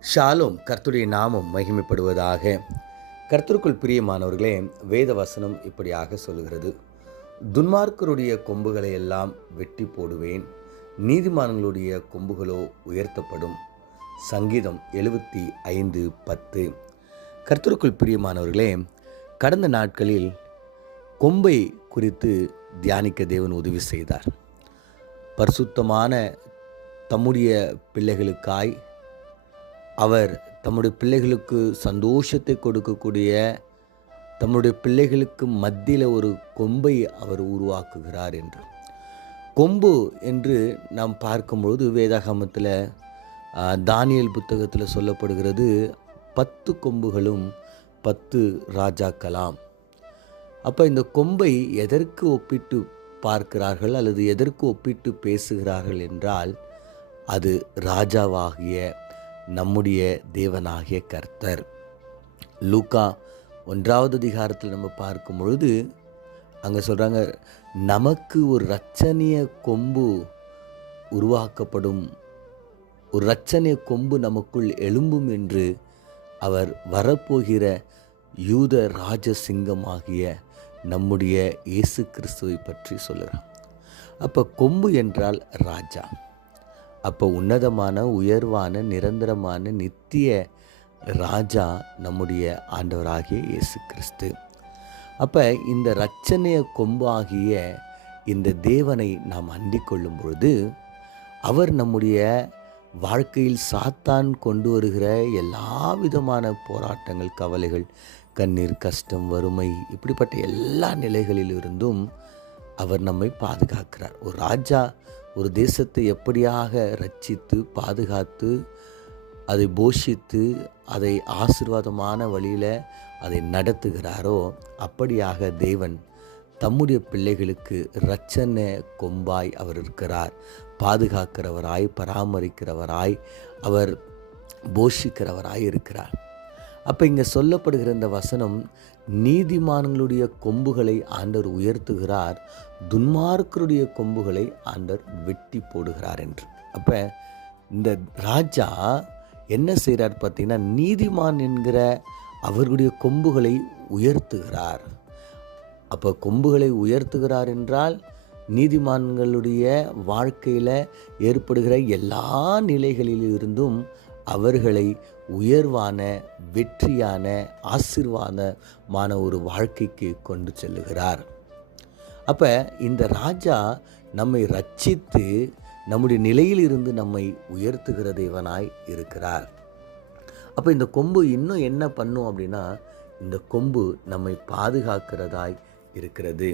Shalom கர்த்துடைய நாமம் மகிமைப்படுவதாக. கர்த்தருக்குள் பிரியமானவர்களே வேத வசனம் இப்படியாக சொல்கிறது துன்மார்க்கருடைய கொம்புகளை எல்லாம் வெட்டி போடுவேன். நீதிமான்களுடைய கொம்புகளோ உயர்த்தப்படும். சங்கீதம் எழுபத்தி ஐந்து பத்து. கர்த்தருக்குள் பிரியமானவர்களே கடந்த நாட்களில் கொம்பை குறித்து தியானிக்க தேவன் உதவி செய்தார். பரிசுத்தமான தம்முடைய பிள்ளைகளுக்காய் அவர் தம்முடைய பிள்ளைகளுக்கு சந்தோஷத்தை கொடுக்கக்கூடிய தம்முடைய பிள்ளைகளுக்கு மத்தியில் ஒரு கொம்பை அவர் உருவாக்குகிறார் என்று. கொம்பு என்று நாம் பார்க்கும்பொழுது வேதாகமத்தில் தானியல் புத்தகத்தில் சொல்லப்படுகிறது பத்து கொம்புகளும் பத்து ராஜாக்களாம். அப்போ இந்த கொம்பை எதற்கு ஒப்பிட்டு பார்க்கிறார்கள் அல்லது எதற்கு ஒப்பிட்டு பேசுகிறார்கள் என்றால் அது ராஜாவாகிய நம்முடைய தேவனாகிய கர்த்தர். லூக்கா ஒன்றாவது அதிகாரத்தில் நம்ம பார்க்கும் பொழுது அங்கே சொல்கிறாங்க நமக்கு ஒரு ரச்சனைய கொம்பு உருவாக்கப்படும். ஒரு ரச்சனைய கொம்பு நமக்குள் எழும்பும் என்று அவர் வரப்போகிற யூத ராஜசிங்கமாகிய நம்முடைய இயேசு கிறிஸ்துவை பற்றி சொல்லுகிறார். அப்போ கொம்பு என்றால் ராஜா. அப்போ உன்னதமான உயர்வான நிரந்தரமான நித்திய ராஜா நம்முடைய ஆண்டவராகிய இயேசு கிறிஸ்து அப்போ இந்த இரட்சணைய கொம்பாகிய இந்த தேவனை நாம் அண்டிக் கொள்ளும் பொழுது அவர் நம்முடைய வாழ்க்கையில் சாத்தான் கொண்டு வருகிற எல்லா விதமான போராட்டங்கள் கவலைகள் கண்ணீர் கஷ்டம் வறுமை இப்படிப்பட்ட எல்லா நிலைகளிலிருந்தும் அவர் நம்மை பாதுகாக்கிறார். ஒரு ராஜா ஒரு தேசத்தை எப்படியாக ரட்சித்து பாதுகாத்து அதை போஷித்து அதை ஆசீர்வாதமான வழியில் அதை நடத்துகிறாரோ அப்படியாக தேவன் தம்முடைய பிள்ளைகளுக்கு இரட்சண கொம்பாய் அவர் இருக்கிறார். பாதுகாக்கிறவராய் பராமரிக்கிறவராய் அவர் போஷிக்கிறவராய் இருக்கிறார். அப்போ இங்கே சொல்லப்படுகிற இந்த வசனம் நீதிமான்களுடைய கொம்புகளை ஆண்டவர் உயர்த்துகிறார் துன்மார்க்கருடைய கொம்புகளை ஆண்டவர் வெட்டி போடுகிறார் என்று. அப்போ இந்த ராஜா என்ன செய்கிறார் பார்த்தீங்கன்னா நீதிமான் என்கிற அவர்களுடைய கொம்புகளை உயர்த்துகிறார். அப்போ கொம்புகளை உயர்த்துகிறார் என்றால் நீதிமான்களுடைய வாழ்க்கையில் ஏற்படுகிற எல்லா நிலைகளிலிருந்தும் அவர்களை உயர்வான வெற்றியான ஆசீர்வாதமான ஒரு வாழ்க்கைக்கு கொண்டு செல்லுகிறார். அப்போ இந்த ராஜா நம்மை ரட்சித்து நம்முடைய நிலையில் இருந்து நம்மை உயர்த்துகிற தேவனாய் இருக்கிறார். அப்போ இந்த கொம்பு இன்னும் என்ன பண்ணும் அப்படின்னா இந்த கொம்பு நம்மை பாதுகாக்கிறதாய் இருக்கிறது.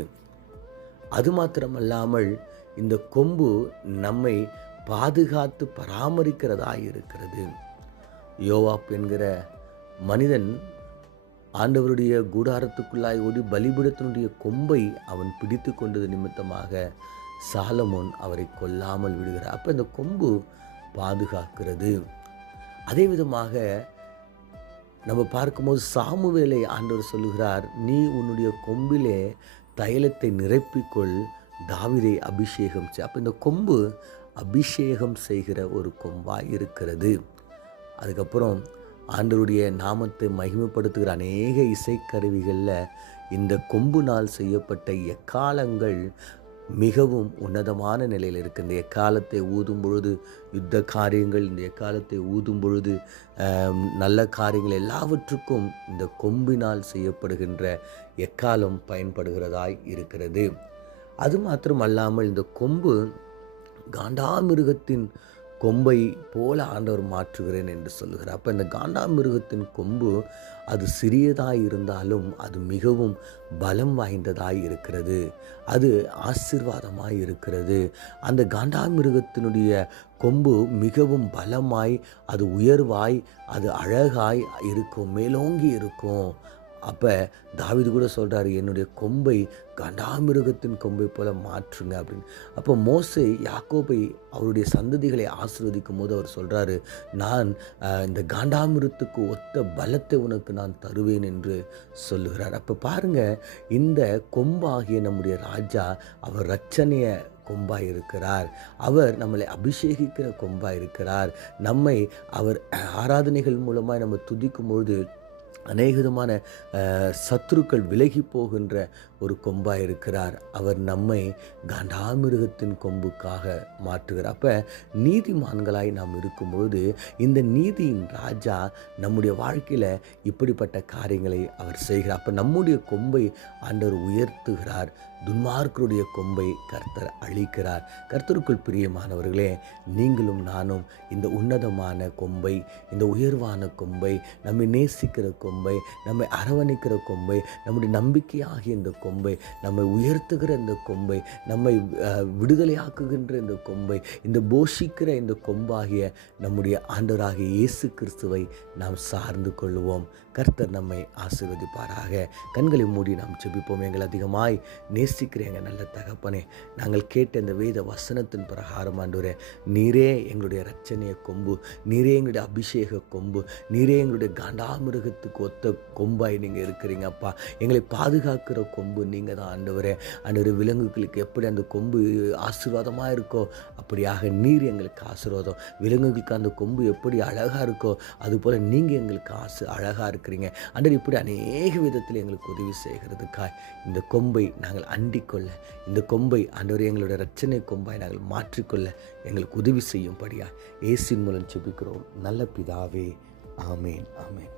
அது மாத்திரமல்லாமல் இந்த கொம்பு நம்மை பாதுகாத்து பராமரிக்கிறதா இருக்கிறது யோவாப் என்கிற மனிதன் ஆண்டவருடைய கூடாரத்துக்குள்ளாய் ஓடி பலிபீடத்தினுடைய கொம்பை அவன் பிடித்து கொண்டது நிமித்தமாக சாலமோன் அவரை கொல்லாமல் விடுகிறார். அப்போ இந்த கொம்பு பாதுகாக்கிறது. அதே விதமாக நம்ம பார்க்கும்போது சாமுவேலை ஆண்டவர் சொல்லுகிறார் நீ உன்னுடைய கொம்பிலே தைலத்தை நிரப்பிக்கொள் தாவிதை அபிஷேகம் செய். அப்போ இந்த கொம்பு அபிஷேகம் செய்கிற ஒரு கொம்பாய் இருக்கிறது. அதுக்கப்புறம் ஆண்டருடைய நாமத்தை மகிமைப்படுத்துகிற அநேக இசைக்கருவிகளில் இந்த கொம்புனால் செய்யப்பட்ட எக்காலங்கள் மிகவும் உன்னதமான நிலையில் இருக்கு. இந்த எக்காலத்தை ஊதும் பொழுது யுத்த காரியங்கள் இந்த எக்காலத்தை ஊதும் பொழுது நல்ல காரியங்கள் எல்லாவற்றுக்கும் இந்த கொம்பினால் செய்யப்படுகின்ற எக்காலம் பயன்படுகிறதாய் இருக்கிறது. அது மாத்திரம் அல்லாமல் இந்த கொம்பு காண்டாமிருகத்தின் கொம்பை போல ஆண்டவர் மாற்றுகிறேன் என்று சொல்லுகிறார். அப்போ இந்த காண்டாமிருகத்தின் கொம்பு அது சிறியதாய் இருந்தாலும் அது மிகவும் பலம் வாய்ந்ததாக இருக்கிறது. அது ஆசிர்வாதமாக இருக்கிறது. அந்த காண்டாமிருகத்தினுடைய கொம்பு மிகவும் பலமாய் அது உயர்வாய் அது அழகாய் இருக்கும் மேலோங்கி இருக்கும். அப்போ தாவிது கூட சொல்கிறாரு என்னுடைய கொம்பை கண்டாமிருகத்தின் கொம்பை போல் மாற்றுங்க அப்படின்னு. அப்போ மோசை யாக்கோபை அவருடைய சந்ததிகளை ஆசிர்வதிக்கும் போது அவர் சொல்கிறாரு நான் இந்த காண்டாமிருத்துக்கு ஒத்த பலத்தை உனக்கு நான் தருவேன் என்று சொல்லுகிறார். அப்போ பாருங்க இந்த கொம்பாகிய நம்முடைய ராஜா அவர் ரச்சனையை கொம்பாய் இருக்கிறார் அவர் நம்மளை அபிஷேகிக்கிற கொம்பாய் இருக்கிறார் நம்மை அவர் ஆராதனைகள் மூலமாக நம்ம துதிக்கும் பொழுது அநேக விதமான சத்துருக்கள் விலகி போகின்ற ஒரு கொம்பாக இருக்கிறார். அவர் நம்மை காண்டாமிருகத்தின் கொம்புக்காக மாற்றுகிறார். அப்போ நீதிமான்களாய் நாம் இருக்கும்பொழுது இந்த நீதியின் ராஜா நம்முடைய வாழ்க்கையில் இப்படிப்பட்ட காரியங்களை அவர் செய்கிறார். அப்போ நம்முடைய கொம்பை ஆண்டவர் உயர்த்துகிறார். துன்மார்க்கருடைய கொம்பை கர்த்தர் அழிக்கிறார். கர்த்தருக்குள் பிரியமானவர்களே நீங்களும் நானும் இந்த உன்னதமான கொம்பை இந்த உயர்வான கொம்பை நம்மை நேசிக்கிற கொம்பை நம்மை அரவணைக்கிற கொம்பை நம்முடைய நம்பிக்கையாகிய இந்த கொம்பை நம்மை உயர்த்துகிற இந்த கொம்பை நம்மை விடுதலையாக்குகின்ற இந்த கொம்பை இந்த போஷிக்கிற இந்த கொம்பாகிய நம்முடைய ஆண்டவராகிய இயேசு கிறிஸ்துவை நாம் சார்ந்து கொள்வோம் கர்த்தர் நம்மை ஆசீர்வதிப்பாராக. கண்களை மூடி நாம் செபிப்போம் எங்கள் அதிகமாய் நேச நேசிக்கிறேங்க நல்ல தகப்பனே. நாங்கள் கேட்ட இந்த வேத வசனத்தின் பிரகாரம் ஆண்டவரே நீரே எங்களுடைய ரச்சனைய கொம்பு நீரே எங்களுடைய அபிஷேக கொம்பு நீரே எங்களுடைய காண்டாமிருகத்துக்கு ஒத்த கொம்பாய் நீங்கள் இருக்கிறீங்க அப்பா. எங்களை பாதுகாக்கிற கொம்பு நீங்கள் தான் ஆண்டவரே. ஆண்டவரே விலங்குகளுக்கு எப்படி அந்த கொம்பு ஆசீர்வாதமாக இருக்கோ அப்படியாக நீர் எங்களுக்கு ஆசீர்வாதம். விலங்குகளுக்கு அந்த கொம்பு எப்படி அழகாக இருக்கோ அதுபோல் நீங்கள் எங்களுக்கு ஆசு அழகாக இருக்கிறீங்க. ஆண்டவர் இப்படி அநேக விதத்தில் எங்களுக்கு உதவி செய்கிறதுக்காய். இந்த கொம்பை நாங்கள் அண்டிக்கொள்ள இந்த கொம்பை ஆண்டவர் எங்களுடைய ரச்சனை கொம்பாய் நாங்கள் மாற்றிக்கொள்ள எங்களுக்கு உதவி செய்யும்படியா. ஏசின் மூலம் செபிக்கிறோம் நல்ல பிதாவே. ஆமேன் ஆமேன்.